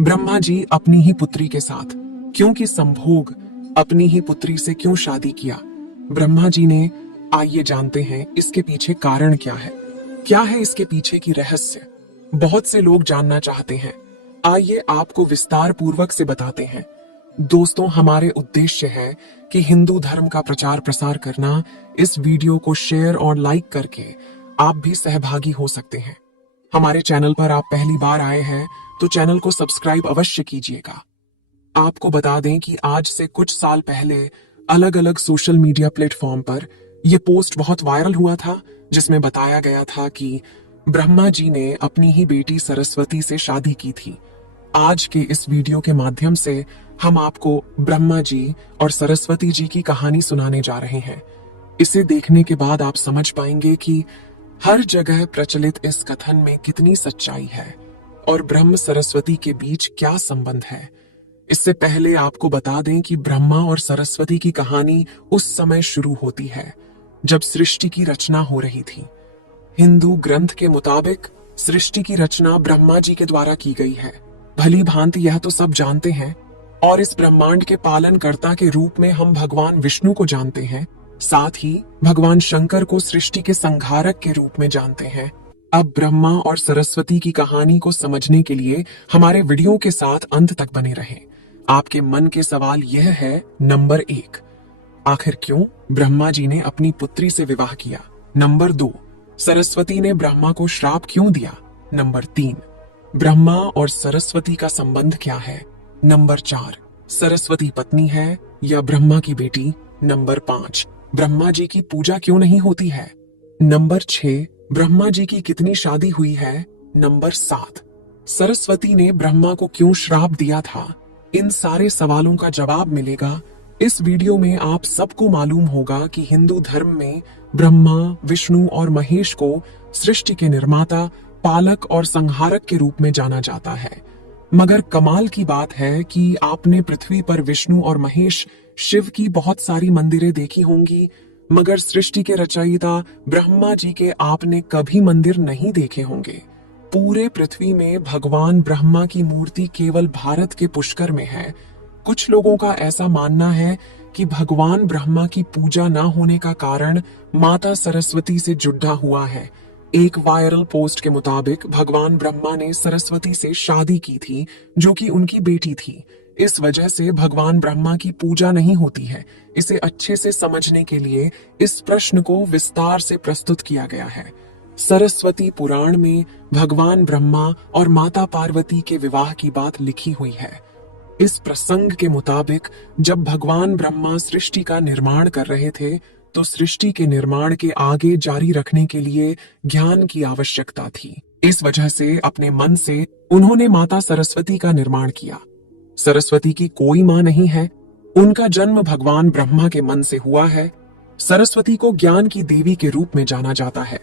ब्रह्मा जी अपनी ही पुत्री के साथ, क्योंकि संभोग अपनी ही पुत्री से क्यों शादी किया ब्रह्मा जी ने? आइए जानते हैं इसके पीछे कारण क्या है इसके पीछे की रहस्य। बहुत से लोग जानना चाहते हैं। आइए आपको विस्तार पूर्वक से बताते हैं। दोस्तों, हमारे उद्देश्य है कि हिंदू धर्म का प्रचार प्रसार करना। इस वीडियो को शेयर और लाइक करके आप भी सहभागी हो सकते हैं। हमारे चैनल पर आप पहली बार आए हैं तो चैनल को सब्सक्राइब अवश्य कीजिएगा। आपको बता दें कि आज से कुछ साल पहले अलग अलग सोशल मीडिया प्लेटफॉर्म पर यह पोस्ट बहुत वायरल हुआ था, जिसमें बताया गया था कि ब्रह्मा जी ने अपनी ही बेटी सरस्वती से शादी की थी। आज के इस वीडियो के माध्यम से हम आपको ब्रह्मा जी और सरस्वती जी की कहानी सुनाने जा रहे हैं। इसे देखने के बाद आप समझ पाएंगे कि हर जगह प्रचलित इस कथन में कितनी सच्चाई है और ब्रह्म सरस्वती के बीच क्या संबंध है। इससे पहले आपको बता दें कि ब्रह्मा और सरस्वती की कहानी उस समय शुरू होती है जब सृष्टि की रचना हो रही थी। हिंदू ग्रंथ के मुताबिक सृष्टि की रचना ब्रह्मा जी के द्वारा की गई है। भली भांति यह तो सब जानते हैं और इस ब्रह्मांड के पालनकर्ता के रूप में हम भगवान विष्णु को जानते हैं। साथ ही भगवान शंकर को सृष्टि के संहारक के रूप में जानते हैं। अब ब्रह्मा और सरस्वती की कहानी को समझने के लिए हमारे वीडियो के साथ अंत तक बने रहें। आपके मन के सवाल यह है, नंबर 1, आखिर क्यों ब्रह्मा जी ने अपनी पुत्री से विवाह किया? नंबर 2, सरस्वती ने ब्रह्मा को श्राप क्यों दिया? नंबर 3, ब्रह्मा और सरस्वती का संबंध क्या है? नंबर 4, सरस्वती पत्नी है या ब्रह्मा की बेटी? नंबर 5, ब्रह्मा जी की पूजा क्यों नहीं होती है? नंबर 6, ब्रह्मा जी की कितनी शादी हुई है? नंबर 7, सरस्वती ने ब्रह्मा को क्यों श्राप दिया था? इन सारे सवालों का जवाब मिलेगा इस वीडियो में। आप सबको मालूम होगा कि हिंदू धर्म में ब्रह्मा, विष्णु और महेश को सृष्टि के निर्माता, पालक और संहारक के रूप में जाना जाता है। मगर कमाल की बात है कि आपने पृथ्वी पर विष्णु और महेश, शिव की बहुत सारी मंदिरें देखी होंगी, मगर सृष्टि के रचयिता ब्रह्मा जी के आपने कभी मंदिर नहीं देखे होंगे। पूरे पृथ्वी में भगवान ब्रह्मा की मूर्ति केवल भारत के पुष्कर में है। कुछ लोगों का ऐसा मानना है कि भगवान ब्रह्मा की पूजा न होने का कारण माता सरस्वती से जुड़ा हुआ है। एक वायरल पोस्ट के मुताबिक भगवान ब्रह्मा ने सरस्वती से शादी की थी, जो कि उनकी बेटी थी। इस वजह से भगवान ब्रह्मा की पूजा नहीं होती है। इसे अच्छे से समझने के लिए इस प्रश्न को विस्तार से प्रस्तुत किया गया है। सरस्वती पुराण में भगवान ब्रह्मा और माता पार्वती के विवाह की बात लिखी हुई है। इस प्रसंग के मुताबिक जब भगवान ब्रह्मा सृष्टि का निर्माण कर रहे थे तो सृष्टि के निर्माण के आगे जारी रखने के लिए ज्ञान की आवश्यकता थी। इस वजह से अपने मन से उन्होंने माता सरस्वती का निर्माण किया। सरस्वती की कोई मां नहीं है, उनका जन्म भगवान ब्रह्मा के मन से हुआ है। सरस्वती को ज्ञान की देवी के रूप में जाना जाता है।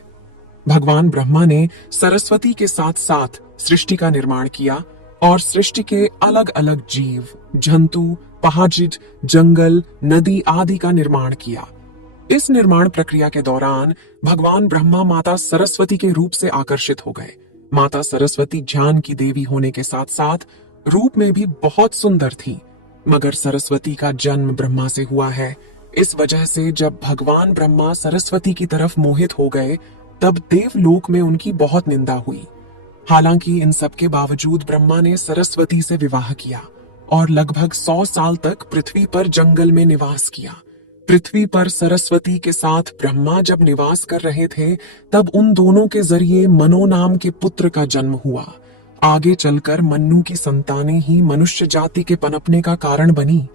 भगवान ब्रह्मा ने सरस्वती के साथ साथ सृष्टि का निर्माण किया और सृष्टि के अलग अलग जीव, जंतु, पहाजिड, जंगल, नदी आदि का निर्माण किया। इस निर्माण प्रक्रिया के दौरान भगवान ब्रह्मा माता सरस्वती के रूप से आकर्षित हो गए। माता सरस्वती ज्ञान की देवी होने के साथ साथ रूप में भी बहुत सुंदर थी, मगर सरस्वती का जन्म ब्रह्मा से हुआ है। इस वजह से जब भगवान ब्रह्मा सरस्वती की तरफ मोहित हो गए तब देवलोक में उनकी बहुत निंदा हुई। हालांकि इन सब के बावजूद ब्रह्मा ने सरस्वती से विवाह किया और लगभग 100 साल तक पृथ्वी पर जंगल में निवास किया। पृथ्वी पर सरस्वती के साथ ब्रह्मा जब निवास कर रहे थे तब उन दोनों के जरिए मनो नाम के पुत्र का जन्म हुआ। आगे चलकर मन्नु की संतानें ही मनुष्य जाति के पनपने का कारण बनी।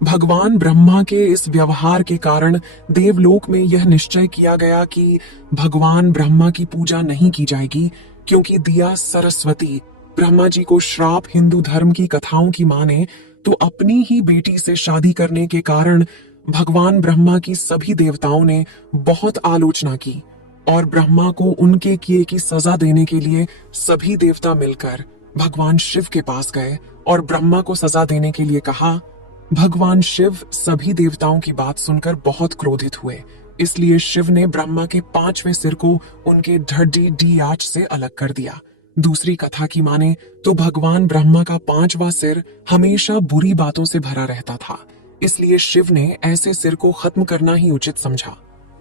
भगवान ब्रह्मा के इस व्यवहार के कारण देवलोक में यह निश्चय किया गया कि भगवान ब्रह्मा की पूजा नहीं की जाएगी, क्योंकि दिया सरस्वती ब्रह्मा जी को श्राप हिंदू धर्म की कथाओं की माने तो अपनी ही बेटी से शादी करने के कारण भगवान ब्रह्मा की सभी देवताओं ने बहुत आलोचना की और ब्रह्मा को उनके किए की सजा देने के लिए सभी देवता मिलकर भगवान शिव के पास गए और ब्रह्मा को सजा देने के लिए कहा। भगवान शिव सभी देवताओं की बात सुनकर बहुत क्रोधित हुए, इसलिए शिव ने ब्रह्मा के 5वें सिर को उनके ढड्डी डी आंच से अलग कर दिया। दूसरी कथा की माने तो भगवान ब्रह्मा का 5वां सिर हमेशा बुरी बातों से भरा रहता था, इसलिए शिव ने ऐसे सिर को खत्म करना ही उचित समझा।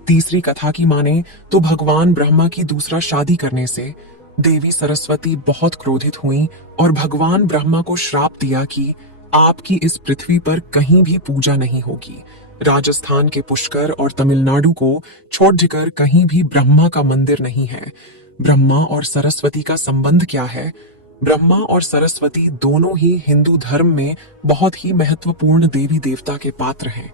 तीसरी कथा की माने तो भगवान ब्रह्मा की दूसरा शादी करने से देवी सरस्वती बहुत क्रोधित हुई और भगवान ब्रह्मा को श्राप दिया कि आपकी इस पृथ्वी पर कहीं भी पूजा नहीं होगी। राजस्थान के पुष्कर और तमिलनाडु को छोड़कर कहीं भी ब्रह्मा का मंदिर नहीं है। ब्रह्मा और सरस्वती का संबंध क्या है? ब्रह्मा और सरस्वती दोनों ही हिंदू धर्म में बहुत ही महत्वपूर्ण देवी देवता के पात्र हैं।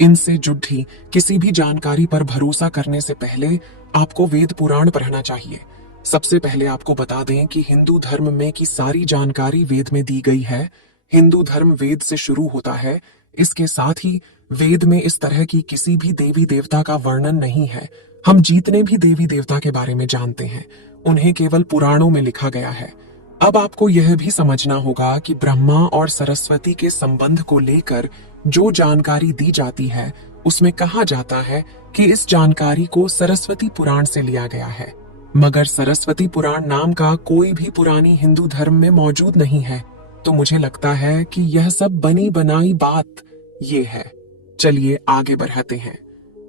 इनसे जुड़ी किसी भी जानकारी पर भरोसा करने से पहले आपको वेद पुराण पढ़ना चाहिए। सबसे पहले आपको बता दें कि हिंदू धर्म में की सारी जानकारी वेद में दी गई है। हिंदू धर्म वेद से शुरू होता है। इसके साथ ही वेद में इस तरह की किसी भी देवी देवता का वर्णन नहीं है। हम जितने भी देवी देवता के बारे में जानते हैं उन्हें केवल पुराणों में लिखा गया है। अब आपको यह भी समझना होगा कि ब्रह्मा और सरस्वती के संबंध को लेकर जो जानकारी दी जाती है उसमें कहा जाता है कि इस जानकारी को सरस्वती पुराण से लिया गया है, मगर सरस्वती पुराण नाम का कोई भी पुरानी हिंदू धर्म में मौजूद नहीं है। तो मुझे लगता है कि यह सब बनी बनाई बात ये है। चलिए आगे बढ़ाते हैं।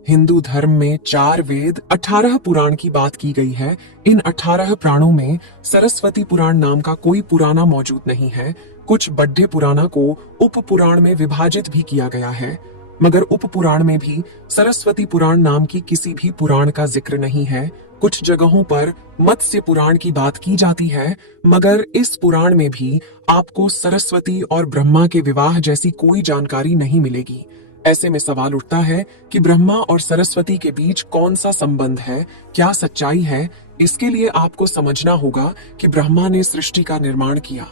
हिंदू धर्म में 4 वेद 18 पुराण की बात की गई है। इन 18 पुराणों में सरस्वती पुराण नाम का कोई पुराना मौजूद नहीं है। कुछ बड्ढे पुराणा को उप पुराण में विभाजित भी किया गया है, मगर उप पुराण में भी सरस्वती पुराण नाम की किसी भी पुराण का जिक्र नहीं है। कुछ जगहों पर मत्स्य पुराण की बात की जाती है, मगर इस पुराण में भी आपको सरस्वती और ब्रह्मा के विवाह जैसी कोई जानकारी नहीं मिलेगी। ऐसे में सवाल उठता है कि ब्रह्मा और सरस्वती के बीच कौन सा संबंध है, क्या सच्चाई है? इसके लिए आपको समझना होगा कि ब्रह्मा ने सृष्टि का निर्माण किया,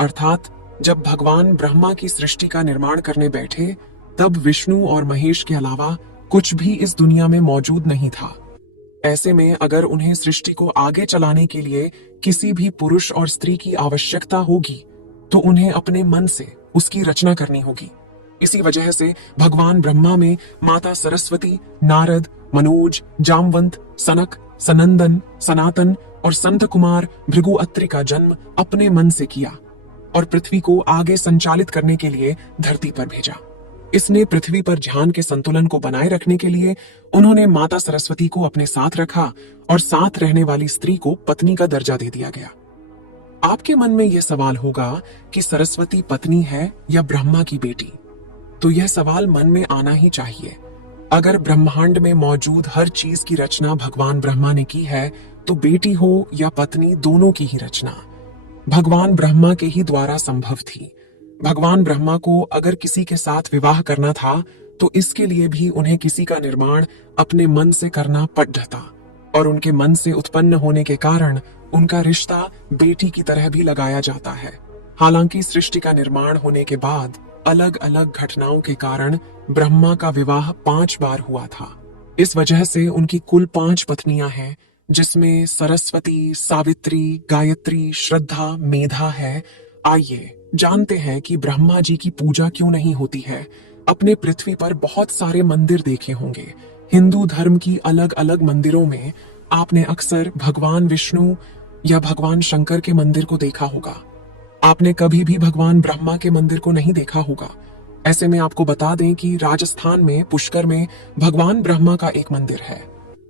अर्थात जब भगवान ब्रह्मा की सृष्टि का निर्माण करने बैठे तब विष्णु और महेश के अलावा कुछ भी इस दुनिया में मौजूद नहीं था। ऐसे में अगर उन्हें सृष्टि को आगे चलाने के लिए किसी भी पुरुष और स्त्री की आवश्यकता होगी तो उन्हें अपने मन से उसकी रचना करनी होगी। इसी वजह से भगवान ब्रह्मा में माता सरस्वती, नारद, मनोज, जामवंत, सनक, सनंदन, सनातन और संत कुमार भृगु अत्रि का जन्म अपने मन से किया और पृथ्वी को आगे संचालित करने के लिए धरती पर भेजा। इसने पृथ्वी पर ध्यान के संतुलन को बनाए रखने के लिए उन्होंने माता सरस्वती को अपने साथ रखा और साथ रहने वाली स्त्री को पत्नी का दर्जा दे दिया गया। आपके मन में यह सवाल होगा कि सरस्वती पत्नी है या ब्रह्मा की बेटी? तो यह सवाल मन में आना ही चाहिए। अगर ब्रह्मांड में मौजूद हर चीज की रचना भगवान ब्रह्मा ने की है तो बेटी हो या पत्नी दोनों की ही रचना भगवान ब्रह्मा के ही द्वारा संभव थी। भगवान ब्रह्मा को अगर किसी के साथ विवाह करना था तो इसके लिए भी उन्हें किसी का निर्माण अपने मन से करना पड़ता था और उनके मन से उत्पन्न होने के कारण उनका रिश्ता बेटी की तरह भी लगाया जाता है। हालांकि सृष्टि का निर्माण होने के बाद अलग अलग घटनाओं के कारण ब्रह्मा का विवाह 5 बार हुआ था। इस वजह से उनकी कुल 5 पत्नियां हैं, जिसमें सरस्वती, सावित्री, गायत्री, श्रद्धा, मेधा है। आइए जानते हैं कि ब्रह्मा जी की पूजा क्यों नहीं होती है। अपने पृथ्वी पर बहुत सारे मंदिर देखे होंगे। हिंदू धर्म की अलग अलग मंदिरों में आपने अक्सर भगवान विष्णु या भगवान शंकर के मंदिर को देखा होगा। आपने कभी भी भगवान ब्रह्मा के मंदिर को नहीं देखा होगा। ऐसे में आपको बता दें कि राजस्थान में पुष्कर में भगवान ब्रह्मा का एक मंदिर है।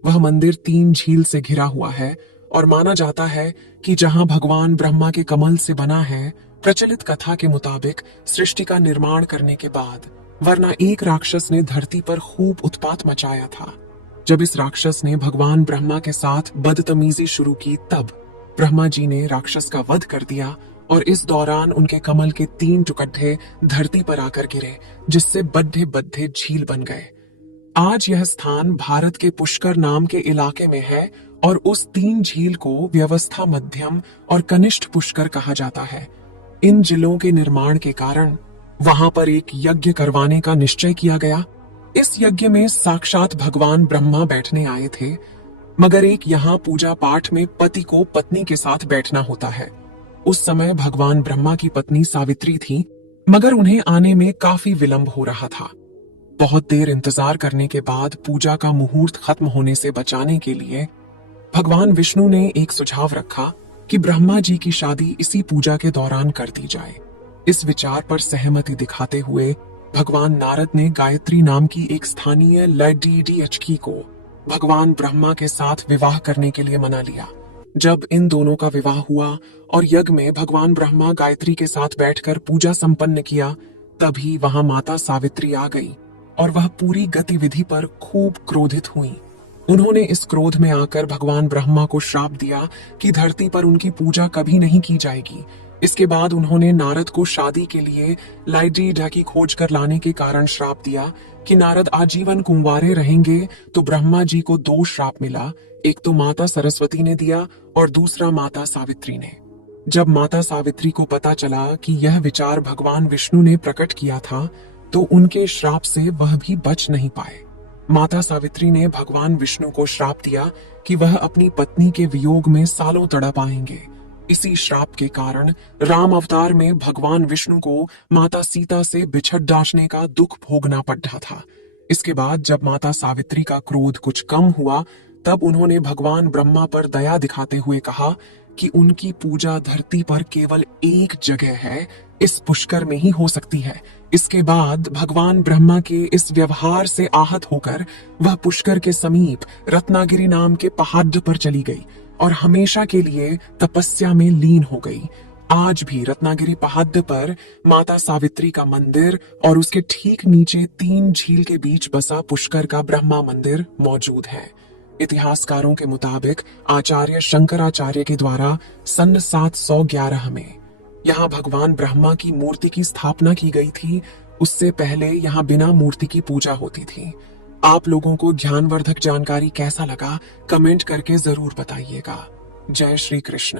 वह मंदिर 3 झील से घिरा हुआ है और माना जाता है कि जहां भगवान ब्रह्मा के कमल से बना है। प्रचलित कथा के मुताबिक सृष्टि का निर्माण करने के बाद वरना एक राक्षस ने धरती पर खूब उत्पात मचाया था। जब इस राक्षस ने भगवान ब्रह्मा के साथ बदतमीजी शुरू की तब ब्रह्मा जी ने राक्षस का वध कर दिया और इस दौरान उनके कमल के 3 टुकड़े धरती पर आकर गिरे, जिससे बड्ढे बड्ढे झील बन गए। आज यह स्थान भारत के पुष्कर नाम के इलाके में है और उस 3 झील को व्यवस्था मध्यम और कनिष्ठ पुष्कर कहा जाता है। इन जिलों के निर्माण के कारण वहां पर एक यज्ञ करवाने का निश्चय किया गया। इस यज्ञ में साक्षात भगवान ब्रह्मा बैठने आए थे, मगर एक यहाँ पूजा पाठ में पति को पत्नी के साथ बैठना होता है। उस समय भगवान ब्रह्मा की पत्नी सावित्री थी, मगर उन्हें आने में काफी विलंब हो रहा था। बहुत देर इंतजार करने के बाद पूजा का मुहूर्त खत्म होने से बचाने के लिए भगवान विष्णु ने एक सुझाव रखा कि ब्रह्मा जी की शादी इसी पूजा के दौरान कर दी जाए। इस विचार पर सहमति दिखाते हुए भगवान नारद ने गायत्री नाम की एक स्थानीय लड़की को भगवान ब्रह्मा के साथ विवाह करने के लिए मना लिया। जब इन दोनों का विवाह हुआ और यज्ञ में भगवान ब्रह्मा गायत्री के साथ बैठकर पूजा संपन्न किया, तभी वहां माता सावित्री आ गई और वह पूरी गतिविधि पर खूब क्रोधित हुई। उन्होंने इस क्रोध में आकर भगवान ब्रह्मा को श्राप दिया कि धरती पर उनकी पूजा कभी नहीं की जाएगी। इसके बाद उन्होंने नारद को शादी के लिए लाइडी ढकी खोज कर लाने के कारण श्राप दिया कि नारद आजीवन कुंवारे रहेंगे। तो ब्रह्मा जी को दो श्राप मिला, एक तो माता सरस्वती ने दिया और दूसरा माता सावित्री ने। जब माता सावित्री को पता चला कि यह विचार भगवान विष्णु ने प्रकट किया था, तो उनके श्राप से वह भी बच नहीं पाए। माता सावित्री ने भगवान विष्णु को श्राप दिया कि वह अपनी पत्नी के वियोग में सालों तड़प आएंगे। इसी श्राप के कारण राम अवतार में भगवान विष्णु को माता सीता से बिछड़ जाने का दुख भोगना पड़ रहा था। इसके बाद जब माता सावित्री का क्रोध कुछ कम हुआ, तब उन्होंने भगवान ब्रह्मा पर दया दिखाते हुए कहा कि उनकी पूजा धरती पर केवल एक जगह है, इस पुष्कर में ही हो सकती है। इसके बाद भगवान ब्रह्मा के इस व्यवहार से आहत होकर वह पुष्कर के समीप रत्नागिरी नाम के पहाड़ पर चली गई और हमेशा के लिए तपस्या में लीन हो गई। आज भी रत्नागिरी पहाड़ पर माता सावित्री का मंदिर और उसके ठीक नीचे 3 झील के बीच बसा पुष्कर का ब्रह्मा मंदिर मौजूद है। इतिहासकारों के मुताबिक आचार्य शंकराचार्य के द्वारा सन 711 में यहाँ भगवान ब्रह्मा की मूर्ति की स्थापना की गई थी। उससे पहले यहाँ बिना मूर्ति की पूजा होती थी। आप लोगों को ज्ञानवर्धक जानकारी कैसा लगा, कमेंट करके जरूर बताइएगा। जय श्री कृष्ण।